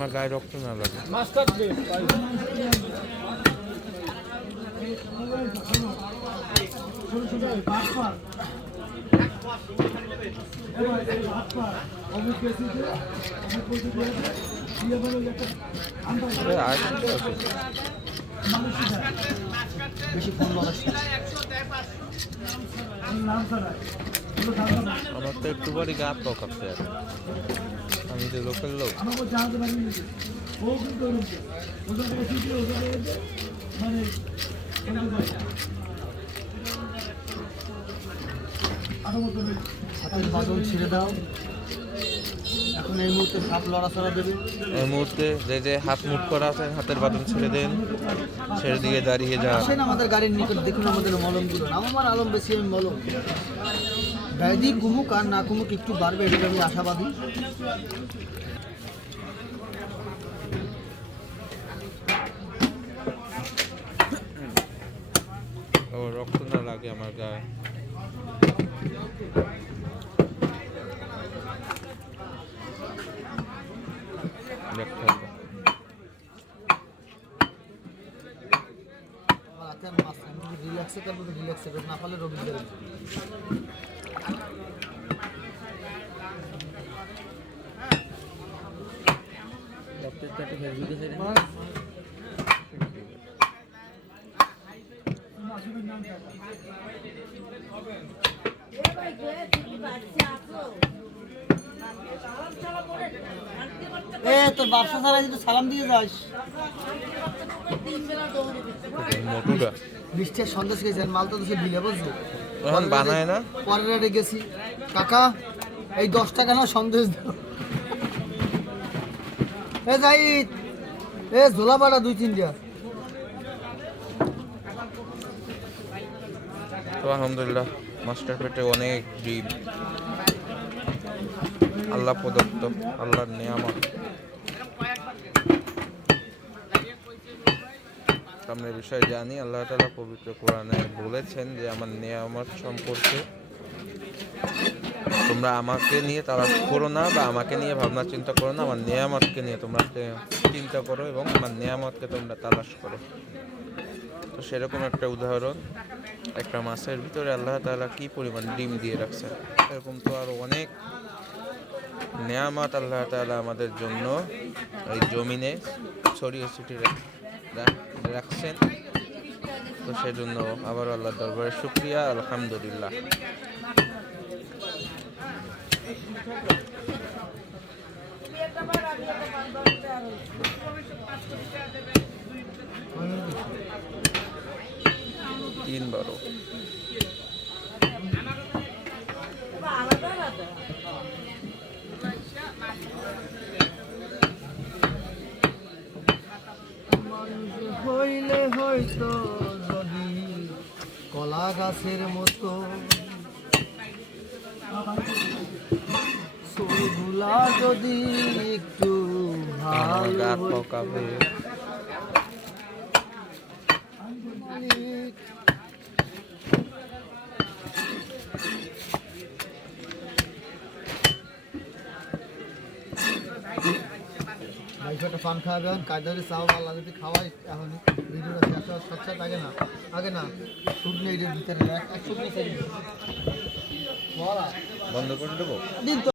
আমার গায়ে রক্ত না লাগে মাস্টার দে এ, আর কি আছে? বেশি ফোন লাগাস আমার তো একটু পরে গা পাও কাঁপছে আর। আমি তো লোকের লোক। হাতের দাও। এখন এই মুহূর্তে সাপ লড়াচড়া দেবে। এই মুহূর্তে যে যে হাত মুট করা আছে হাতের বাদন ছেড়ে দেন। ছেড়ে দিয়ে দাঁড়িয়ে যান। আসেন আমাদের গাড়ির নিকট দেখুন আমাদের মলমগুলো। নাম আমার আলম বেশি আমি মলম। ব্যাধি কুমুক আর না কুমুক একটু বাড়বে এটা আমি আশাবাদী। ও রক্ত না লাগে আমার গায়ে দেখতে হবে আমার হাতে আর মাছ নাই। আমি রিল্যাক্সে করব তো রিল্যাক্সে না পারলে রবি দেবে এ তোর ব্যবসা ছাড়া যদি সালাম দিয়ে যাস মোটুটা। বৃষ্টির সন্দেশ গেছেন মাল তো বিলে বুঝলি এখন বানায় না? পরের গেছি। কাকা এই দশ টাকা না সন্দেশ দাও। এ যাই এ ঝোলা দুই তিনটা তো আলহামদুলিল্লাহ মাস্টার পেটে অনেক ডিম আল্লাহ প্রদত্ত আল্লাহর নিয়ামত। এই বিষয়ে জানি, আল্লাহ তালা পবিত্র কোরআনে বলেছেন যে, আমার নিয়ামত সম্পর্কে তোমরা আমাকে নিয়ে তালাশ করো না বা আমাকে নিয়ে ভাবনা চিন্তা করো না, আমার নিয়ামতকে নিয়ে তোমরা চিন্তা করো এবং আমার নিয়ামতকে তোমরা তালাশ করো। তো সেরকম একটা উদাহরণ, একটা মাছের ভিতরে আল্লাহ তাআলা কি পরিমাণ ডিম দিয়ে রাখছেন? এরকম তো আরও অনেক নেয়ামত আল্লাহ তাআলা আমাদের জন্য এই জমিনে ছড়িয়ে ছিটিয়ে রাখ- রাখছেন। তো সেজন্য আবার আল্লাহ দরবারে শুক্রিয়া আলহামদুলিল্লাহ। তিন বারো। হয়তো যদি কলা গাছের মতো ফুলগুলা যদি একটু ভালো গা হাত। কাঁপে ভাইফোটা পান খাওয়াবেন। কায়দারি চাউল আল্লাহ যদি খাওয়াই এখন ভিডিওটা শেষ হওয়ার সাথে আগে না আগে না। শুট নেই ভিতরে এক শুট নেই বন্ধ করে দেবো?